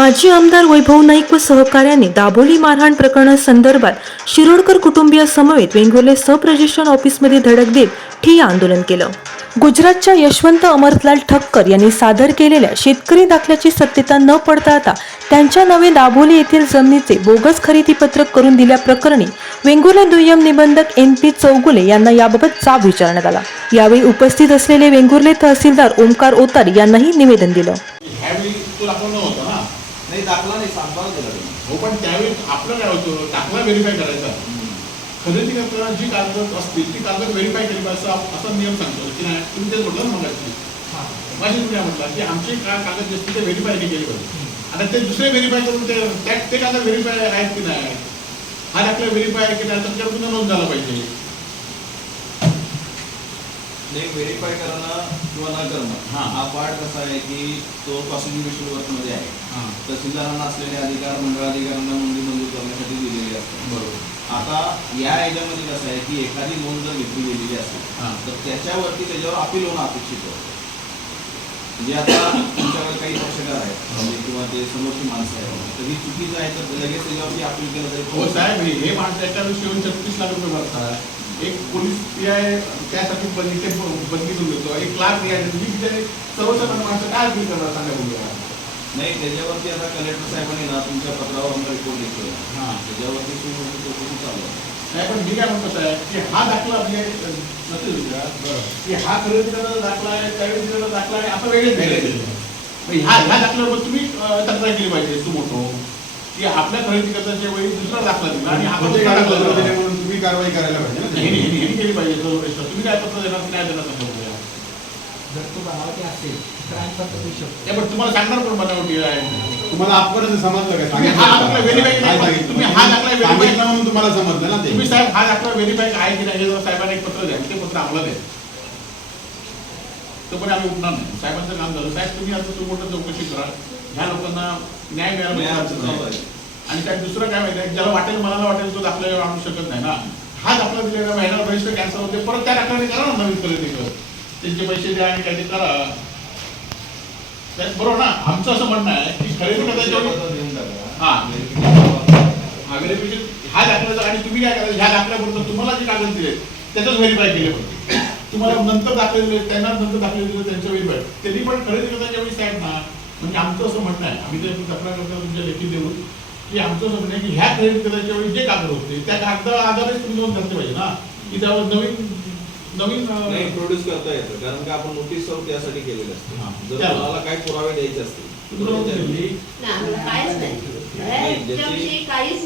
माजी आमदार वैभव नाईक व सहकार्याने दाभोली मारहाण प्रकरणासंदर्भात शिरोडकर कुटुंबियासमवेत वेंगुर्ले सब रजिस्ट्रार ऑफिसमध्ये धडक देत ठिय्या आंदोलन केलं. गुजरातच्या यशवंत अमरलाल ठक्कर यांनी सादर केलेल्या शेतकरी दाखल्याची सत्यता न पडताळता त्यांच्या नावे दाभोली येथील जमिनीचे बोगस खरेदीपत्रक करून दिल्याप्रकरणी वेंगुर्ले दुय्यम निबंधक एन पी चौगुले यांना याबाबत जाब विचारण्यात आला. यावेळी उपस्थित असलेले वेंगुर्ले तहसीलदार ओमकार ओतार यांनाही निवेदन दिलं. तो नाही दाखला नाही सांगता दिला तुम्ही हो पण त्यावेळी आपलं काय होतं? दाखला व्हेरीफाय करायचा. खरेदी करताना जी कागद असतील ती कागद व्हेरीफाय केली पाहिजे असं असा नियम सांगतो. की नाही तुम्ही तेच म्हटलं ना मगाशी माझी तुम्ही म्हटलं की आमचे का कागद जे असतील ते व्हेरीफाय केले पाहिजे. आता ते दुसरे व्हेरीफाय करून ते त्या- ते कागद व्हेरीफाय आहेत की नाही? हा दाखला व्हेरीफाय आहे की नाही? तर त्याच्यावर गुन्हा नोंद झाला पाहिजे. नाही व्हेरीफाय करणं किंवा न करणं हां. पार्ट कसा आहे की तो कॉन्स्टिट्यूशन वर्कमध्ये आहे. हां. तहसीलदारांना असलेले अधिकार मंडळाधिकाऱ्यांना नोंदी मंजूर करण्यासाठी दिलेले असतात. बरोबर. आता या याच्यामध्ये कसं आहे की एखादी नोंद जर घेतली गेलेली असेल हां. तर त्याच्यावरती त्याच्यावर अपील होणं अपेक्षित आहे. म्हणजे आता तुमच्याकडे काही पक्षकार आहेत म्हणजे किंवा ते समोरची माणसं आहेत तर ही चुकीचं आहे तर लगेच त्याच्यावरती अपील केलं तरी हो हे- हे माणसं एका दिवशी येऊन छत्तीस लाख रुपये भरतात. एक पोलीस पी आय त्यासाठी बदली ते बदली करून देतो एक लाख पी आय तुम्ही तिथे सर्वसाधारण माणसं काय अपील करणार सांगा बघूया नाही त्याच्यावरती आता कलेक्टर साहेबांनी ना तुमच्या पत्रावर आमचा रिपोर्ट लिहितोय हां. त्याच्यावरती चौकशी चालू आहे. नाही पण मी काय म्हणतो साहेब की हा दाखला म्हणजे नसेल का? की हा खरेदी करायचा दाखला आहे त्यावेळी दिलेला दाखला आहे आता वेगळेच दिले. ह्या ह्या दाखल्यावर तुम्ही तक्रार केली पाहिजे तू मोठो की आपल्या खरेदी करताच्या वेळी दुसरा दाखला दिला आणि आपण तुम्ही कारवाई करायला पाहिजे ना केली पाहिजे. तुम्ही काय पत्र देणार की नाही देणार. जर तो गावात असेल तर आम्ही पत्र देऊ शकतो. नाही, पण तुम्हाला सांगणार कोण बनावटी आहे तुम्हाला आजपर्यंत समजलं काय तुम्ही हा दाखला verify केला. काय. सांगितलं? तुम्ही हा दाखला verify- सांगितलं म्हणून तुम्हाला समजलं ना ते. तुम्ही साहेब हा दाखला व्हेरीफाय आहे की नाही हे जरा साहेबांना एक पत्र द्या. ते पत्र आम्हाला द्या. तो पण आम्ही उठणार नाही. साहेबांचं काम झालं. साहेब तुम्ही आता तू मोठं चौकशी करा. ह्या लोकांना न्याय मिळाला नाही, पाहिजे. आणि साहेब दुसरं काय माहिती आहे? ज्याला वाटेल मनाला वाटेल तो दाखला आणू शकत नाही ना. हा दाखला दिलेला महिन्याला रजिस्टर कॅन्सल होते. परत त्या दाखल्याने करा ना नवीन खरेदी कर त्यांचे पैसे द्या आणि काहीतरी करा. बरोबर ना? आमचं असं म्हणणं आहे की खरेदी करायच्या देऊन. हां. दाखल्याचं आणि तुम्ही काय करायचं ह्या दाखल्याबरोबर तुम्हाला जे कागद दिले त्याचंच व्हेरीफाय केले पाहिजे तुम्हाला नंतर दाखले दिले त्यांना नंतर दाखले दिले त्यांचं व्हेरीफाय त्यांनी पण खरेदी करताच्या वेळी साहेब ना. म्हणजे आमचं असं म्हणणं आहे. आम्ही ते तक्रार करता तुमच्या लेखी देऊ की आमचं म्हणणं आहे की ह्या खरेदी करायच्या वेळी जे कागद होते त्या कागदा आधारेच तुम्ही नोंद घातली पाहिजे ना की त्यावर नवीन नवीन नाही प्रोड्यूस करता येतं कारण की आपण नोटीस सर्व त्यासाठी केलेली हां. असते जर. तुम्हाला काही पुरावे द्यायचे असतील. नाही, काहीच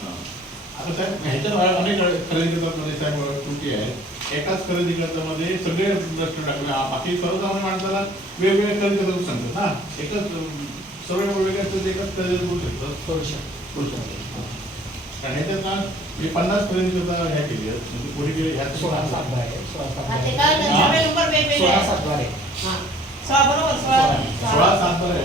हां. आता साहेब ह्याच्यात अनेक खरेदी साहेब त्रुटी आहे एकाच खरेदी करतामध्ये सगळे नष्ट टाकले. बाकी सर्वसामान्य माणसाला वेगवेगळे खरेदी करू सांगतात. ना एकच सर्व ते एकच खरेदी करू शकतात करू शकतो. करू शकतात कारण ह्याच्यात ना हे पन्नास खरेदी करता ह्या केली. म्हणजे कोणी केली ह्यात सोळा सात द्वारे सोळा सात हा, सोळा हा. सोळा बरोबर सोळा सोळा. सात बारा आहे.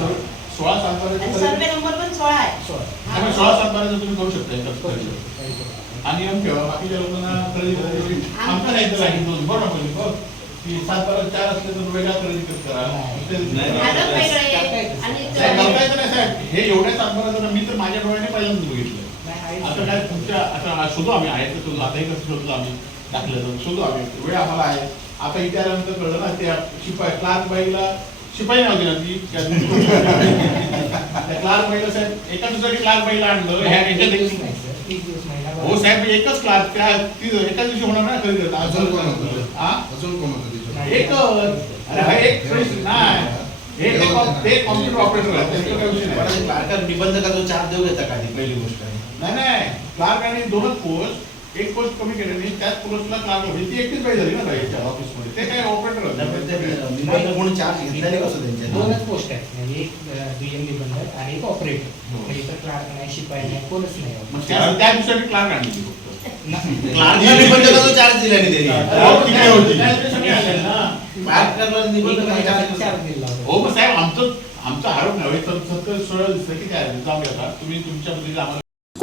हो. सोळा सात बारा आणि सर्वे नंबर पण सोळा आहे. सोळा. सात तुम्ही करू शकता एकाच. आणि नियम ठेवा. बाकीच्या लोकांना खरेदी करायची आमचं नाही तर आहे दोन बरोबर म्हणजे बघ. की सात बारा चार असले तर वेगळा खरेदी करत करा. हे. एवढ्या सात बारा मी तर माझ्या डोळ्याने पहिल्यांदाच बघितलं. आता काय तुमच्या आता शोधू आम्ही. आहे तर शोधू. आताही कसं शोधलो आम्ही. टाकलं शोधू आम्ही. वेळ आम्हाला आहे. आता इथे आल्यानंतर कळलं ना त्या शिपाई क्लार्क बाईला शिपाई नव्हती ना ती. त्या क्लार्क बाईला साहेब एका दुसऱ्या क्लार्क बाईला आणलं. ह्या दिवस एक- नाही. हो साहेब एकच क्लास त्या ती एका दिवशी होणार ना खरेदी करता. अजून कोण होतं? अजून कोण होतं? एक ते कॉम्प्युटर ऑपरेटर. क्लार्क निबंधकाचा चार्ज देऊ घेता का पहिली गोष्ट. आहे नाही नाही. क्लार्क आणि दोनच पोस्ट एक पोस्ट कमी केल्याने त्याच पोस्टला क्लार्क होती ती एकटीच पाहिजे झाली ना त्याच्या ऑफिसमध्ये. ते काय ऑपरेटर म्हणून चार्ज घेतला नाही कसं त्यांच्या दोनच पोस्ट आहेत. म्हणजे एक दुय्यम निबंधक आणि एक ऑपरेटर म्हणजे इथं क्लार्क नाही शिपाई नाही कोणच नाही. मग त्या त्या दिवसाने क्लार्क आणली फक्त. क्लार्कला निबंधकाचा चार्ज दिला नाही त्यांनी. हो. हो साहेब आमचं आमचा आरोप नव्हे तर सत्तर सरळ दिसतं की काय? तुम्ही तुमच्या पद्धतीने आम्हाला